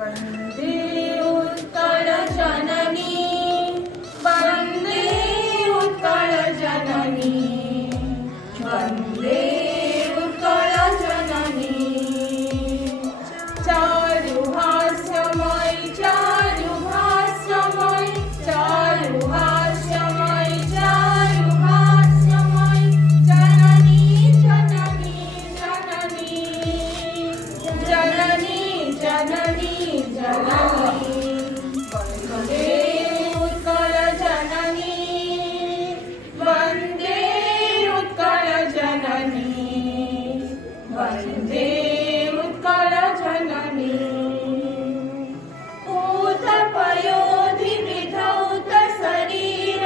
वन्दे उत्कल जननी वन्दे उत्कल जननी वन्दे उत्कल जननी चारुहास्यमय चारुहास्यमय चारुहास्यमय चारुहास्यमय जननी जननी जननी जननी जननी वन्दे उत्कल जननी वन्दे उत्कल जननी वन्दे उत्कल जननी ऊतपयोधि विधौत शरीर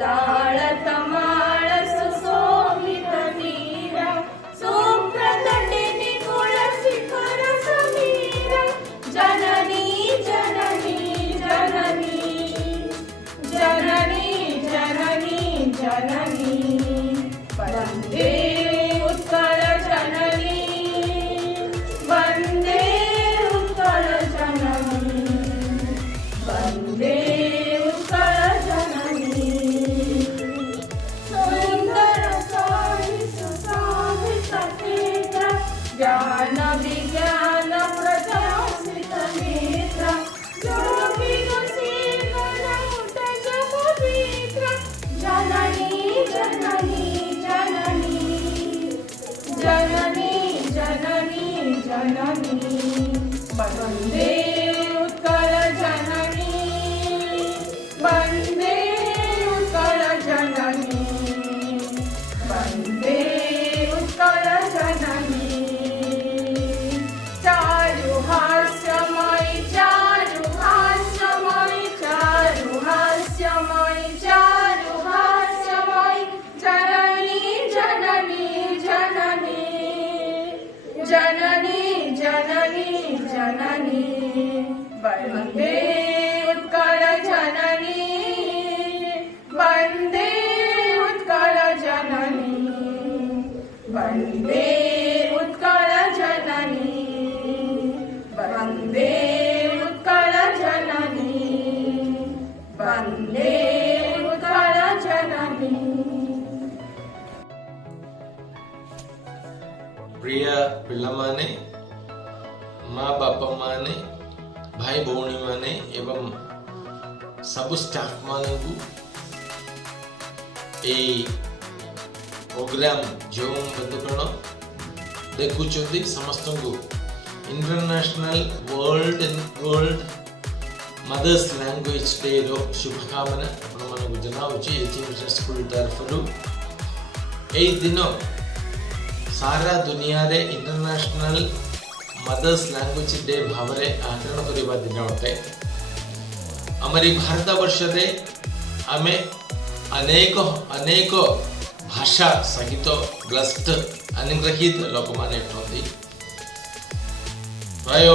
ताळतमाळ सुशोभित वीर सुप्रतटे निकुल शिखर समीर जननी जननी जननी जननी जननी जननी वन्दे उत्कल जननी वन्दे उत्कल जननी वन्दे उत्कल जननी सुन्दर साहि सुशोभित नेत्र ज्ञान विज्ञान प्रकाशित नेत्र योगिन सेवन उटज पवित्र जननी जननी जननी जननी जननी जननी वन्दे उत्कल जननी वन्दे उत्कल जननी वन्दे उत्कल जननी चारुहास्यमय चारुहास्यमय चारुहास्यमय चारुहास्यमय जननी जननी जननी जननी जननी जननी वन्दे उत्कल जननी वन्दे उत्कल जननी वन्दे उत्कल जननी वन्दे उत्कल जननी वन्दे उत्कल जननी प्रिय पिलामाने माँ बापा माने भाई भौणी माने एवं सब स्टाफ माने को ए प्रोग्राम जो बंधुगण देखुचंदी समस्त को international world mother's language day रो शुभकामना आपण मानक जनाउची एजुकेशन स्कूल तरफरु ए दिन सारा दुनिया रे इंटरनेशनल मदर्स लैंग्वेज डे भाव आचरण करने दिन अटे आमरी भारत वर्ष रे आमे अनेक अनेक भाषा सहित ब्लेस्ड अनुग्रहित लोक माने अटंती प्राय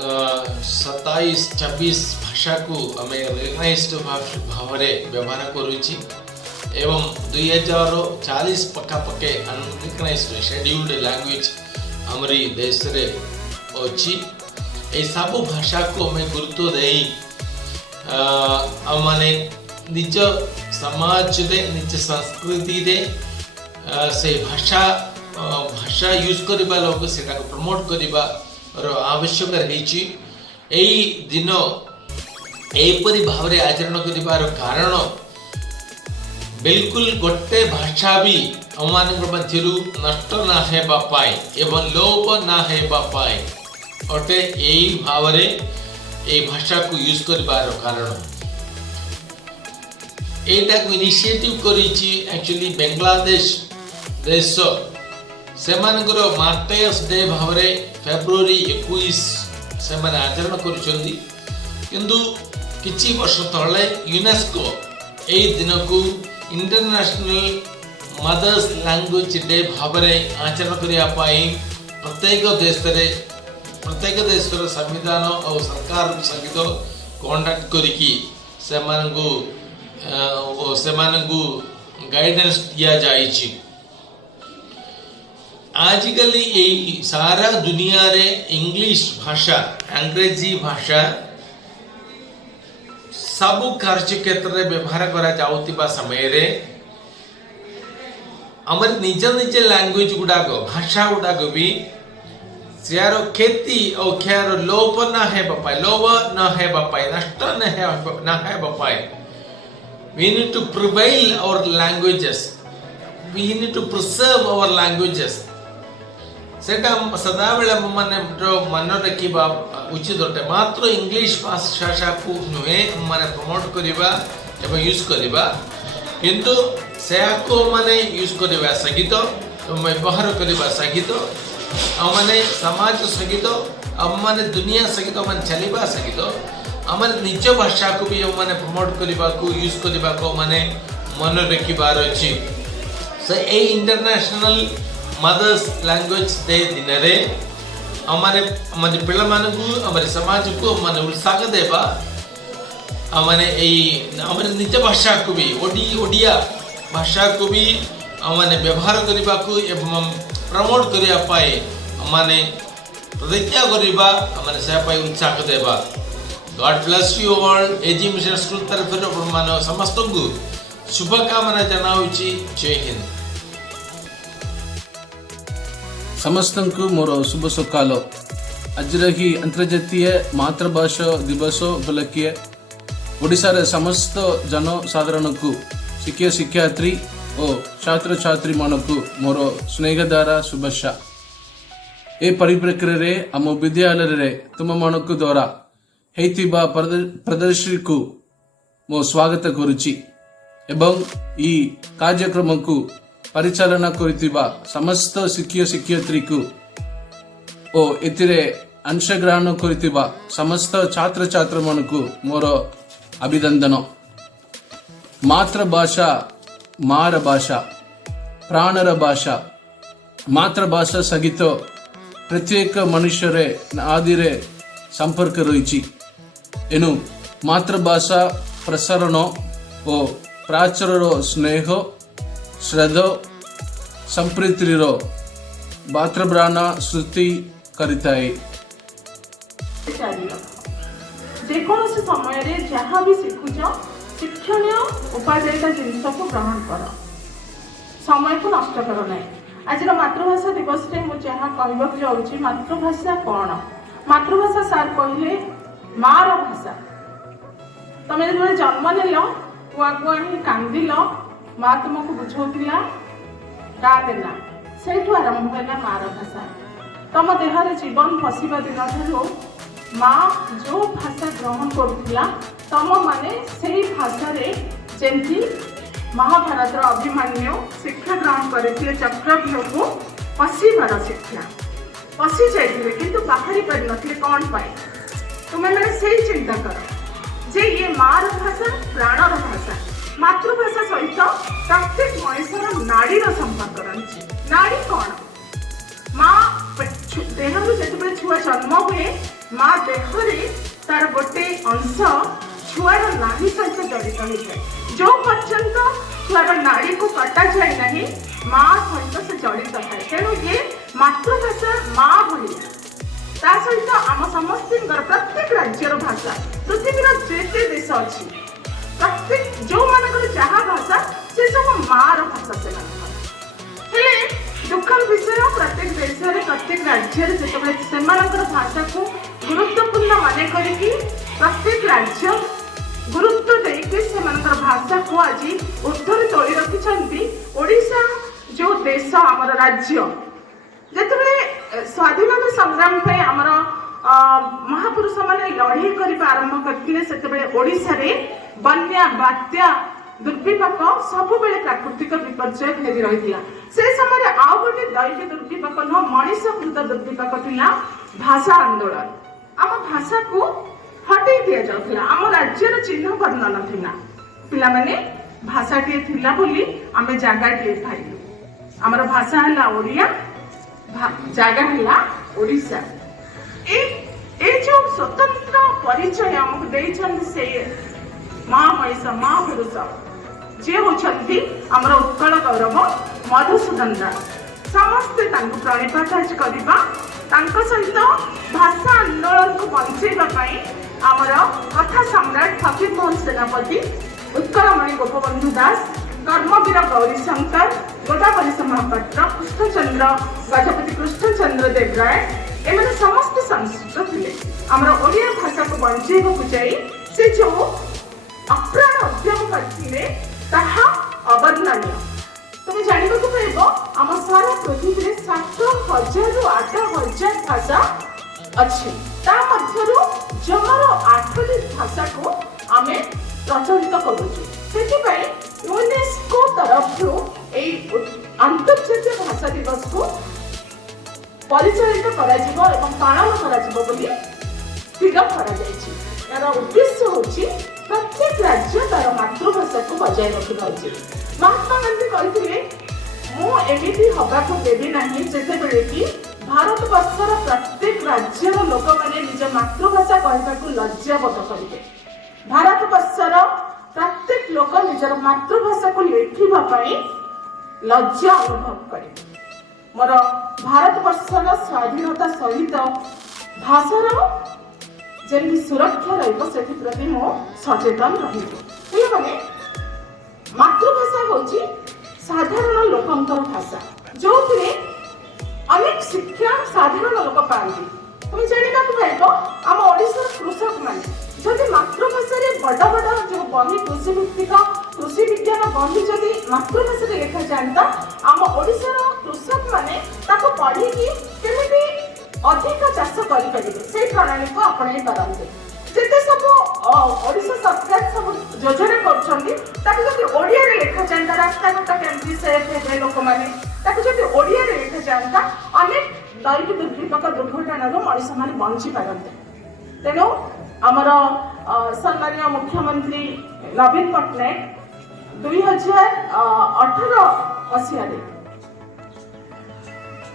27-26 भाषा को आमे रिकग्नाइज्ड भाव व्यवहार करुची एवं 2040 पक्के अनरिकग्नाइज्ड शेड्यूल्ड लैंग्वेज हमारी देश रे अच्छी ए सब भाषा को हमें गुरुत्व दे माने निज समाज रे निज संस्कृति रे से भाषा भाषा यूज करबा लोग सेटा को प्रमोट करबा आवश्यक रही दिन एपरी भाव रे आचरण करिबार कारण बिल्कुल गोटे भाषा भी आम मध्यरु नष्ट ना हेबा पाए एवं लोप ना हेबा पाए अटे यही भाव रे ए भाषा को यूज करबार कारण एटा को इनिशिएटिव करिछि एक्चुअली बांग्लादेश देश से मार्टायर्स डे भाव रे फेब्रुआरी 21 से माने आचरण करुछंदी किंतु किछि वर्ष तळे यूनेस्को ए दिन को इंटरनेशनल मदर्स लैंग्वेज डे भाव रे आचरण करिया पाई प्रत्येक देश संविधान और सरकार सहित कांटेक्ट करिकी से गाइडेंस दिया जाइछि आजिकल ये सारा दुनिया रे इंग्लिश भाषा अंग्रेजी भाषा सबु कार्य क्षेत्र में व्यवहार करा जाउतिबा समय रे हमर निज निज लैंग्वेज गुडाक भाषा गुडाक भी सियार खेती और ख्यार लोप न है बपाय लोप न है बपाय नष्ट न है बपाय we need to prevail our languages, we need to preserve our languages. सेटा सदाबेले मन मन रखा उचित अटे मात्र इंग्लिश भाषा को नुहे माने प्रमोट करिबा एवं यूज करिबा किंतु से को माने यूज करिबा सहित व्यवहार करिबा सहित माने समाज सहित माने दुनिया सहित माने चलिबा सहित आमर निज भाषा को भी माने प्रमोट करिबा को यूज करिबा को माने मन रखिबार अछि से ए इंटरनेशनल मदर्स लैंग्वेज डे दिन रे हमारे हमारे पिला मानकु हमारे समाज को माने उत्साह देबा हमारे हमारे निज भाषा को भी ओडिया भाषा को भी माने व्यवहार करिबा को एवं प्रमोट करिया पाए माने प्रतिज्ञा करिबा हमारे से पाए उत्साह देबा। God bless you all. AG mission school तरफ मान समस्त को शुभकामना जनाउची। जय हिंद। समस्त को मोर शुभ सकाल। आज ही अंतर्जातीय मातृभाषा दिवस उपलक्षे ओडिशार समस्त जनसाधारण को शिक्षक शिक्षयित्री और छात्र छात्री मान को मोर स्नेह द्वारा शुभेच्छा। ए परिप्रेक्षी रे आम विद्यालय रे तुम मान द्वारा हेतिबा प्रदर्शनी को मो स्वागत करुची एवं ई कार्यक्रम को परिचालना करितिबा समस्त शिक्षक शिक्षयित्री को ओ एतिरे अंशग्रहण करितिबा समस्त छात्र छात्र मन को मोर अभिनंदन। मातृभाषा मार भाषा प्राणर भाषा मातृभाषा सहित प्रत्येक मनुष्य रे आदि रे संपर्क रही एनु मातृभाषा प्रसारण और प्राचर स्नेह श्रद्धा संप्रीतिर बात्रब्राण सृष्टि करिताए। जेकोसी समय रे जहाँ भी शिखुच शिक्षणीय उपादेयता जिनस को ग्रहण कर समय को नष्ट कर ना। आज मातृभाषा दिवस रे मु जहाँ कहबाक जाउची मातृभाषा कौन। मातृभाषा सार कहले मार भाषा। तमे जो जन्म नेल कुआ कुआ ही कांदिल माँ तुमको बुझौला गा देना से आरंभ है मार भाषा। तुम देहरे जीवन पशिबा दिन ठारू माँ जो भाषा ग्रहण करुला तुम माने से भाषा रे जेंती महाभारत अभिमन्यु शिक्षा ग्रहण करते चक्रव्यूह को पशिबार शिक्षा पशि जाइए किंतु बाहरी पारि नथिले कौन पाए। तुम्हें मैंने से चिंता कर जे ये मार भाषा प्राणर भाषा। मातृभाषा सहित प्रत्येक मनुष्यर नाड़ी संपर्क रही। नाड़ी कौन माँ देहरु जिते छुआ जन्म हुए माँ देहरे तार गोटे अंश छुआर नाड़ी सहित जड़ित होता है। जो पर्यंत छुआर नाड़ी को कटा जाए नहीं माँ सहित से जड़ित है। तेणु ये मातृभाषा माँ भली ता सहित आम समस्त प्रत्येक राज्यर भाषा पृथ्वीर जेते देश अच्छी प्रत्येक जो मानकर जहाँ भाषा से सब मार भाषा से हेले दुखर विषय प्रत्येक देश प्रत्येक राज्य से भाषा को गुरुत्वपूर्ण मान करी प्रत्येक राज्य गुरुत्व देके भाषा को आज ऊर्धरे तोली रखिंट। ओडिशा जो देश आमर राज्य जिते स्वाधीनता संग्राम आमर महापुरुष मैंने लड़ाई करने आरंभ करते ओडिशा रे बन्या बात्या दुर्विपाक सब बेले प्राकृतिक विपर्यय घेरी रही से समय आउ गोटे दैवीय दुर्विपाक न मनीषकृत दुर्विपाक थिला भाषा आंदोलन। आम भाषा को हटई दि जाउथिला आम राज्यर चिन्ह वर्ण नथिला पिला माने भाषाटिए थिला बोली आमे जागाटिए पाइलु। आमर भाषा हला ओडिया जागा हला ओडिशा। ए जो स्वतंत्र परिचय हमको देइछन से माँ महिषा माँ पुरुष जे होछंती हमर उत्कल गौरव मधुसूदन दास ସମସ୍ତେ ତାଙ୍କୁ ପ୍ରଣିପାତ କରିବା ତାଙ୍କ ସହିତ ଭାଷା ଆନ୍ଦୋଳନକୁ ବଞ୍ଚେଇବା ପାଇଁ ଆମର କଥା ସମ୍ରାଟ ଫକୀର ମୋହନ ସେନାପତି, ଉତ୍କଳମଣି ଗୋପବନ୍ଧୁ ଦାସ, କର୍ମବୀର ଗୌରୀ ଶଙ୍କର, ଗୋଦାବରୀଶ ମହାପାତ୍ର, କୃଷ୍ଣଚନ୍ଦ୍ର ଗଜପତି କୃଷ୍ଣଚନ୍ଦ୍ର ଦେବରାୟ ଏମାନେ ସମସ୍ତେ ସଂସ୍କୃତ ଥିଲେ। ଆମର ଓଡ଼ିଆ ଭାଷାକୁ ବଞ୍ଚେଇବାକୁ ଯାଇ ସେ ଯେଉଁ ଅପ୍ରାଣ ଉଦ୍ୟମ କରିଥିଲେ ତାହା ଅବର୍ଣ୍ଣନୀୟ। তুমি জানিବାକୁ ପାଇବ ଆମ ସାରା ପୃଥିବୀରେ 7,000ରୁ 8,000 ଭାଷା ଅଛି। ତା ମଧ୍ୟରୁ ଜମାର 8ଟି ଭାଷାକୁ ଆମେ ପ୍ରଚଳିତ କରୁଛୁ। ସେଥିପାଇଁ ୟୁନେସ୍କୋ ତରଫରୁ ଏହି ଆନ୍ତର୍ଜାତୀୟ ଭାଷା ଦିବସକୁ ପରିଚାଳିତ କରାଯିବ ଏବଂ ପାଳନ କରାଯିବ ବୋଲି ସ୍ଥିର କରାଯାଇଛି। ଏହାର ଉଦ୍ଦେଶ୍ୟ ହେଉଛି ପ୍ରତ୍ୟେକ ରାଜ୍ୟ ତାର ମାତୃଭାଷାକୁ ବଜାୟ ରଖିବା ଉଚିତ। ମହାତ୍ମା ଗାନ୍ଧୀ କହିଥିଲେ ମୁଁ ଏମିତି ହବାକୁ ଦେବି ନାହିଁ ଯେତେବେଳେ କି ଭାରତବର୍ଷର ପ୍ରତ୍ୟେକ ରାଜ୍ୟର ଲୋକମାନେ ନିଜ ମାତୃଭାଷା କହିବାକୁ ଲଜ୍ଜାବୋଧ କରିବେ। ଭାରତବର୍ଷର ପ୍ରତ୍ୟେକ ଲୋକ ନିଜର ମାତୃଭାଷାକୁ ଲେଖିବା ପାଇଁ ଲଜ୍ଜା ଅନୁଭବ କରିବେ। ମୋର ଭାରତବର୍ଷର ସ୍ୱାଧୀନତା ସହିତ ଭାଷାର ଯେମିତି ସୁରକ୍ଷା ରହିବ ସେଥିପ୍ରତି ମୁଁ ସଚେତନ ରହିବି। ପିଲାମାନେ, ମାତୃଭାଷା ହେଉଛି ସାଧାରଣ ଲୋକଙ୍କର ଭାଷା, ଯେଉଁଥିରେ ଅନେକ ଶିକ୍ଷା ସାଧାରଣ ଲୋକ ପାଆନ୍ତି। তুমি ଜାଣିବାକୁ ପାଇବ ଆମ ଓଡ଼ିଶାର କୃଷକମାନେ ଯଦି ମାତୃଭାଷାରେ ବଡ଼ ବଡ଼ ଯେଉଁ ବହି କୃଷିଭିତ୍ତିକ କୃଷି ବିଜ୍ଞାନ ବହି ଯଦି ମାତୃଭାଷାରେ ଲେଖାଯାଆନ୍ତା ଆମ ଓଡ଼ିଶାର କୃଷକମାନେ ତାକୁ ପଢ଼ିକି କେମିତି ଅଧିକ ଚାଷ କରିପାରିବେ ସେଇ ପ୍ରଣାଳୀକୁ ଆପଣେଇ ପାରନ୍ତେ। ଯେତେ ସବୁ ଓଡ଼ିଶା ସରକାର ସବୁ ଯୋଜନା କରୁଛନ୍ତି ତାକୁ ଯଦି ଓଡ଼ିଆରେ ଲେଖାଯାଆନ୍ତା, ରାସ୍ତାଘାଟ କେମିତି ସେଫ୍ ହେବେ ଲୋକମାନେ, ତାକୁ ଯଦି ଓଡ଼ିଆରେ ଲେଖାଯାଆନ୍ତା ଅନେକ ଦୈନିକ ଦୁର୍ବିପାକ ଦୁର୍ଘଟଣାରୁ ମଣିଷମାନେ ବଞ୍ଚି ପାରନ୍ତେ। ତେଣୁ ଆମର ସମ୍ମାନୀୟ ମୁଖ୍ୟମନ୍ତ୍ରୀ ନବୀନ ପଟ୍ଟନାୟକ 2018 ମସିହାରେ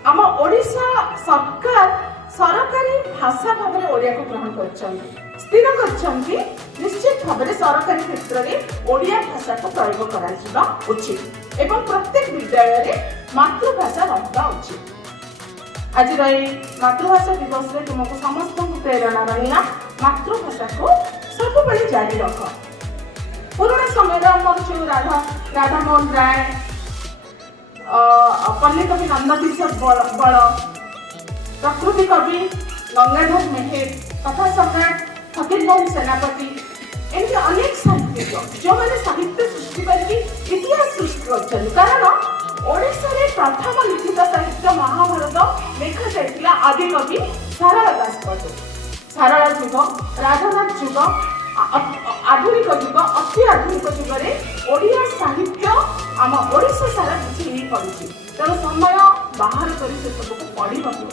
ଆମ ଓଡ଼ିଶା ସରକାର ସରକାରୀ ଭାଷା ଭାବରେ ଓଡ଼ିଆକୁ ଗ୍ରହଣ କରିଛନ୍ତି। ସ୍ଥିର କରିଛନ୍ତି ନିଶ୍ଚିତ ଭାବରେ ସରକାରୀ କ୍ଷେତ୍ରରେ ଓଡ଼ିଆ ଭାଷାକୁ ପ୍ରୟୋଗ କରାଯିବା ଉଚିତ ଏବଂ ପ୍ରତ୍ୟେକ ବିଦ୍ୟାଳୟରେ ମାତୃଭାଷା ରହିବା ଉଚିତ। ଆଜିର ଏହି ମାତୃଭାଷା ଦିବସରେ ତୁମକୁ ସମସ୍ତଙ୍କୁ ପ୍ରେରଣା ରହିଲା ମାତୃଭାଷାକୁ ସବୁବେଳେ ଜାରି ରଖ। ପୁରୁଣା ସମୟରେ ଆମର ଯେଉଁ ରାଧାମୋହନ ରାୟ, ପଲ୍ଲୀକବି ନନ୍ଦକିଶୋର ବଳ, ପ୍ରକୃତି କବି ଗଙ୍ଗାଧର ମେହେର, କଥା ସମ୍ରାଟ ଫକୀର ମୋହନ ସେନାପତି ଏମିତି ଅନେକ ସାହିତ୍ୟିକ ଯେଉଁମାନେ ସାହିତ୍ୟ ସୃଷ୍ଟି କରିକି ଇତିହାସ ସୃଷ୍ଟି କରିଛନ୍ତି। କାରଣ ଓଡ଼ିଶାରେ ପ୍ରଥମ ଲିଖିତ ସାହିତ୍ୟ ମହାଭାରତ ଲେଖାଯାଇଥିଲା ଆଦିକବି ସାରଳା ଦାସଙ୍କଠୁ। ସାରଳା ଯୁଗ, ରାଧାନାଥ ଯୁଗ, ଆଧୁନିକ ଯୁଗ, ଅତି ଆଧୁନିକ ଯୁଗରେ ଓଡ଼ିଆ ସାହିତ୍ୟ ଆମ ଓଡ଼ିଶା ସାରା କିଛି ହେଇପାରୁଛି। ତେଣୁ ସମୟ ବାହାର କରି ସେସବୁକୁ ପଢ଼ିବାକୁ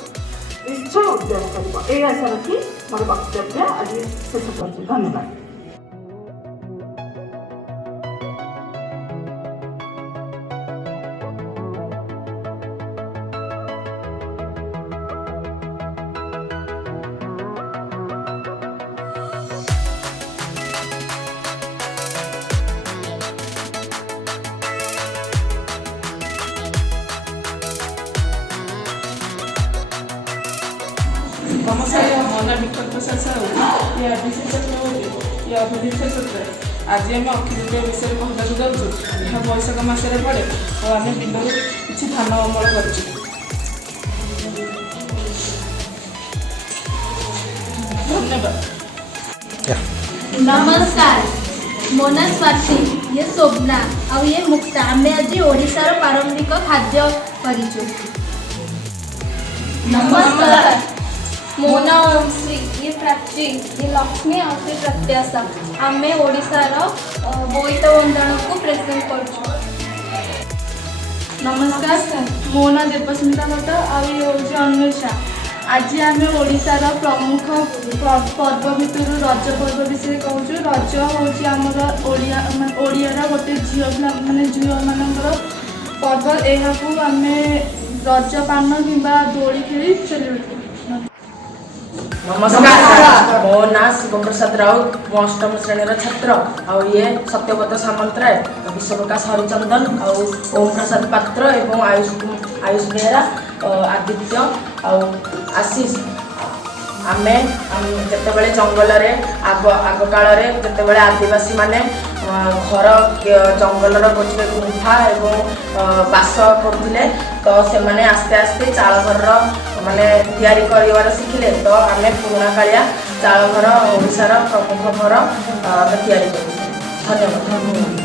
ନିଶ୍ଚୟ ଉଦ୍ୟମ କରିବ। ଏହି ଆଶା ରଖି ମୋର ବକ୍ତବ୍ୟ ଆଜି ଶେଷ କରୁଛି। ଧନ୍ୟବାଦ। नमस्कार, मो ना विक्रम प्रसाद साहू। ये अभिषेक सत्र ये अभिषेक सत्र आज आम अक्षय विषय कहवाक जाऊँ। यह बैशाख मसरे पड़े और आम बिलू किसी धान अमल कर। धन्यवाद। नमस्कार, मो ना स्वाति, ये शोभना और ये मुक्ता। आम आज ओडिशार पारंपरिक खाद्य करिचु। नमस्कार, मो ना श्री, ये प्राची, ये लक्ष्मी और ये प्रत्याशा। आम ओडिशार बोईत बंधन को प्रेजेंट करुचु। नमस्कार, मो ना देवस्मिता भट्ट और ये हूँ अन्वेषा। आज आम ओडिशार प्रमुख पर्व भितर रज पर्व विषय कहूँ। रज हूँ आमर ओडियार गोटे झील माने झील मानकर पर्व। यह आम रज पान कि दोली खेली सेलिब्रेट करूँ। नमस्कार, मो ना शिव प्रसाद राउत। मो अष्टम श्रेणी छात्र। और ये सत्यव्रत सामंतराय, विश्वप्रकाश हरिचंदन और ओम प्रसाद पात्र और आयुष आयुष बेहेरा आदित्य आशीष आमे केतेबेले जंगल आग काल केतेबेले आदिवासी माने घर जंगलर गोटे गुंफा एवं बास करुले तो से माने आस्ते आस्ते चाल घर माने तैयारी कर शिखिले तो आमे पुराणा कालिया चाल घर ओडिशार प्रमुख घर आमे तैयारी करूँ। धन्यवाद।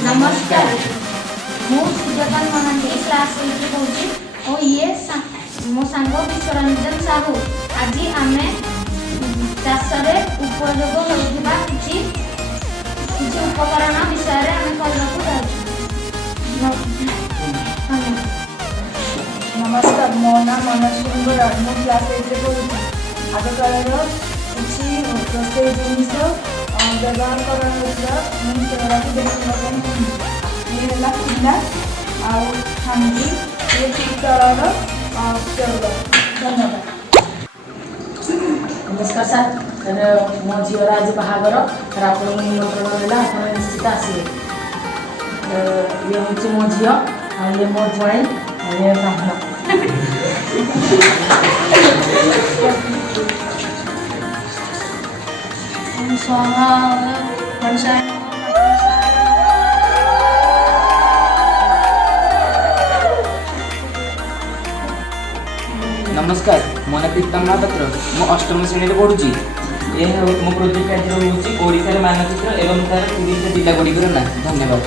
नमस्कार मु सुजाता महांती क्लास 8 कहूँ और ये मो सांग विश्वरंजन साहू आज आम चाष उपयोग होता किसी उपकरण विषय आम कहूँ। नमस्कार मो ना मनस्वी बराड़ मु क्लास 8 पढ़ुची आग काल किसी रोषे जिनस व्यवहार कराला देखा ये पिला आंगी ये पितल धन्यवाद। नमस्कार सर मो झीवर आज बाहागर आप निमंत्रण है आप निश्चित आसवे। ये हूँ मो झी ये मो ज्वाइन ये ब्राह्मण। नमस्कार मो ना पीतम महापात्र मु अष्टम श्रेणी पढ़ुची यह मो प्रोजेक्ट कार्य हूँ ओडिशार मानचित्र एवं तार 30 जिला गुड़िकर ना। धन्यवाद।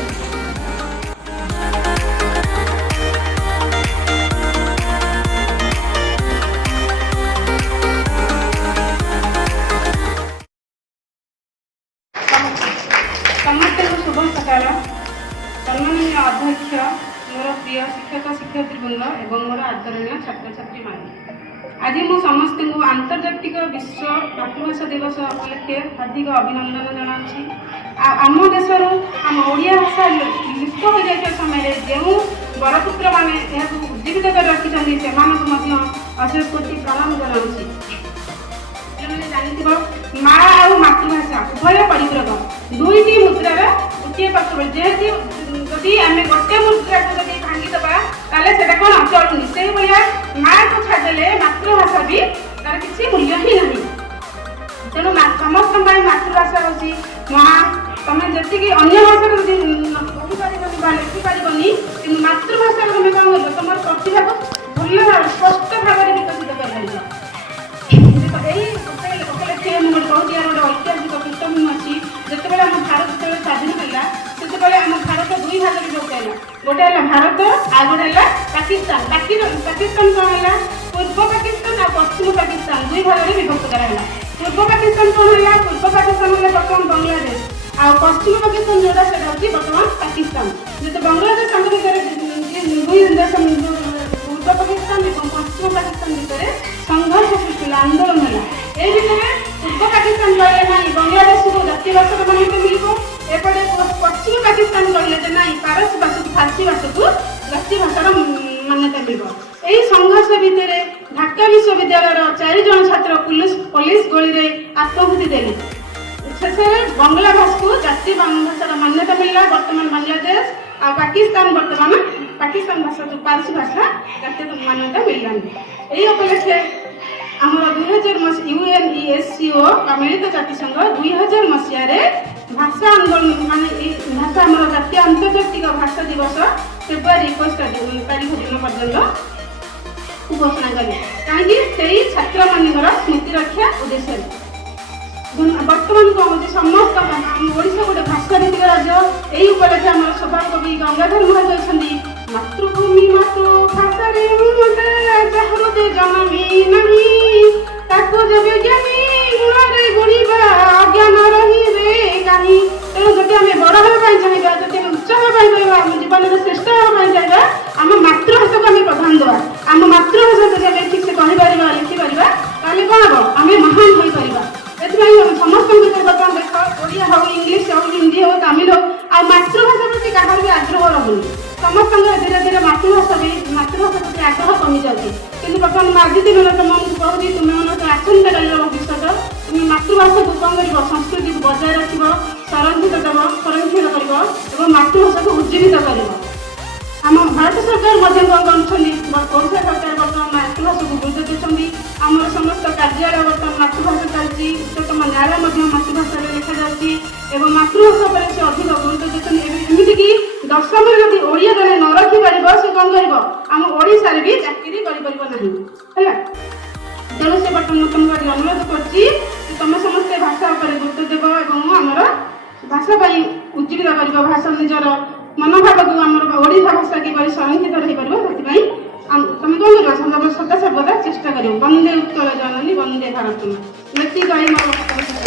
समस्त शुभ सकाल सम्माननीय अध्यक्ष मोर प्रिय शिक्षक शिक्षयित्रीवृंद एवं मोर आदरणीय छात्र छात्री मान आज मु समस्त को आंतर्जातिक विश्व मातृभाषा दिवस उपलक्षे हार्दिक अभिनंदन जनाऊँगी। आम देशर आम ओडिया भाषा लुप्त हो जाता समय जो बरपुत्र मैंने उज्जीवित कर रखी से अशेष कोटि प्रणाम जनाऊँगी। जानी माँ और मातृभाषा उभय परिपूरक दुईटी मुद्रार गोटे पात्र जेहेतु जदि आम गोटे मुद्रा को जब भांगीदबा ताले से कौन चलुनी से माँ को छाड़देले मातृभाषा भी तार किसी मूल्य ही नहीं। तेणु समस्त मातृभाषा हूँ माँ तुम जी अन्य भाषा कहीपर लिखिपारनी कि मातृभाषा तुम कौन कर तुम प्रतिभा को भल स्पष्ट भाव में विकसित कर बहुत यार गोटे ऐतिहासिक पृष्ठभूमि अच्छी जिते आम भारत जो स्वाधीन है से आम भारत दुई भाग में भोगाइला गोटे है भारत आ गोटे है पाकिस्तान पाकिस्तान कौन है पूर्व पाकिस्तान और पश्चिम पाकिस्तान दुई भाग में विभक्त कराला। पूर्व पाकिस्तान कौन है पूर्व पाकिस्तान है बर्तमान बांग्लादेश आ पश्चिम पाकिस्तान जोड़ा से बर्तमान पाकिस्तान जो बांग्लादेश भितर दुई देश पूर्व पाकिस्तान और पश्चिम पाकिस्तान भितर संघर्ष सृष्टि आंदोलन है। ये पूर्व पाकिस्तान कहले ना बांग्लादेश को जातीय भाषा मान्यता मिल एपटे पश्चिम पाकिस्तान कहले ना पारसी भाषा को फारसी भाषा को जातीय भाषार मान्यता मिल। यही संघर्ष भितर ढाका विश्वविद्यालय 4 जन छात्र पुलिस गोली में आत्माहुति देले शेष में बंगला भाषा को जातीय भाषार मान्यता मिलला। बर्तमान बांग्लादेश और पाकिस्तान बर्तमान पाकिस्तान भाषा को पारसी भाषा जातीय मान्यता मिललानी। यही उपलक्षे आमर 2000 UNESCO मिलित जातिसंघ 2000 मसीह भाषा आंदोलन माने भाषा आम जातीय आंतर्जातिक भाषा दिवस फेब्रुआरी 21 तारीख दिन पर्यटन घोषणा कले कहीं छात्र मान स्मृति रक्षा उद्देश्य। बर्तमान कौन हो समस्त ओडिशा गोटे भाषा भित्तिक राज्य यही उपलक्षे आम स्वभाव कवि गंगाधर महाराज अच्छा मातृभूमि मातृभाषा जहरुदे जनमी नहीं ताको जब ज्ञानी गुणरे गुणिबा अज्ञान रही रे कहीं। तेणु जब आम बड़ हाँ चाहिए जब उच्च हाँ जीवन में श्रेष्ठ हाँ चाहिए आम मातृभाषा को आम प्रधान देवा। आम मातृभाषा जब आम ठीक से कहीपर लिखिपर ताले कौन हम आम महान हो पार। समस्त भर बर्तमान देख ओडिया हो इंग्लीश हो हिंदी हो तमिल हो आ मातृभाषा प्रति कहार भी आग्रह रहुनी समस्त धीरे धीरे मातृभाषा प्रति आग्रह कमी जाती कि बर्तमान आज दिन तुमको कहूँ तुम आसंता काल भविष्य तुम मातृभाषा को कौन कर संस्कृति को बजाय रख ସଂରକ୍ଷିତ କରିବ ଏବଂ ମାତୃଭାଷାକୁ ଉଜ୍ଜୀବିତ କରିବ। ଆମ ଭାରତ ସରକାର ମଧ୍ୟ କ'ଣ କରୁଛନ୍ତି, ଓଡ଼ିଶା ସରକାର ବର୍ତ୍ତମାନ ମାତୃଭାଷାକୁ ଗୁରୁତ୍ୱ ଦେଉଛନ୍ତି। ଆମର ସମସ୍ତ କାର୍ଯ୍ୟାଳୟ ବର୍ତ୍ତମାନ ମାତୃଭାଷା ଚାଲିଛି, ଉଚ୍ଚତମ ନ୍ୟାୟାଳୟ ମଧ୍ୟ ମାତୃଭାଷାରେ ଲେଖାଯାଉଛି ଏବଂ ମାତୃଭାଷା ଉପରେ ସେ ଅଧିକ ଗୁରୁତ୍ୱ ଦେଉଛନ୍ତି। ଏମିତିକି ଦଶମରେ ଯଦି ଓଡ଼ିଆ ଜଣେ ନ ରଖିପାରିବ ସେ କ'ଣ କରିବ, ଆମ ଓଡ଼ିଶାରେ ବି ଚାକିରି କରିପାରିବ ନାହିଁ ହେଲା। ତେଣୁ ସେ ବର୍ତ୍ତମାନ ତୁମକୁ ଆଜି ଅନୁରୋଧ କରୁଛି ଯେ ତୁମେ ସମସ୍ତେ ଭାଷା ଉପରେ ଗୁରୁତ୍ୱ ଦେବ ଏବଂ ଆମର ଭାଷା ପାଇଁ ଉଜ୍ଜୀବିତ କରିବ, ଭାଷା ନିଜର ମନୋଭାବକୁ ଆମର ଓଡ଼ିଶା ଭାଷା କିପରି ସଂରକ୍ଷିତ ରହିପାରିବ ସେଥିପାଇଁ ତମେ କ'ଣ କରିବ, ସଦା ସର୍ବଦା ଚେଷ୍ଟା କରିବ। ବନ୍ଦେ ଉତ୍କଳ ଜନନୀ ବନ୍ଦେ ଭାରତ ମାତା। ଏତିକି କହି ମୋର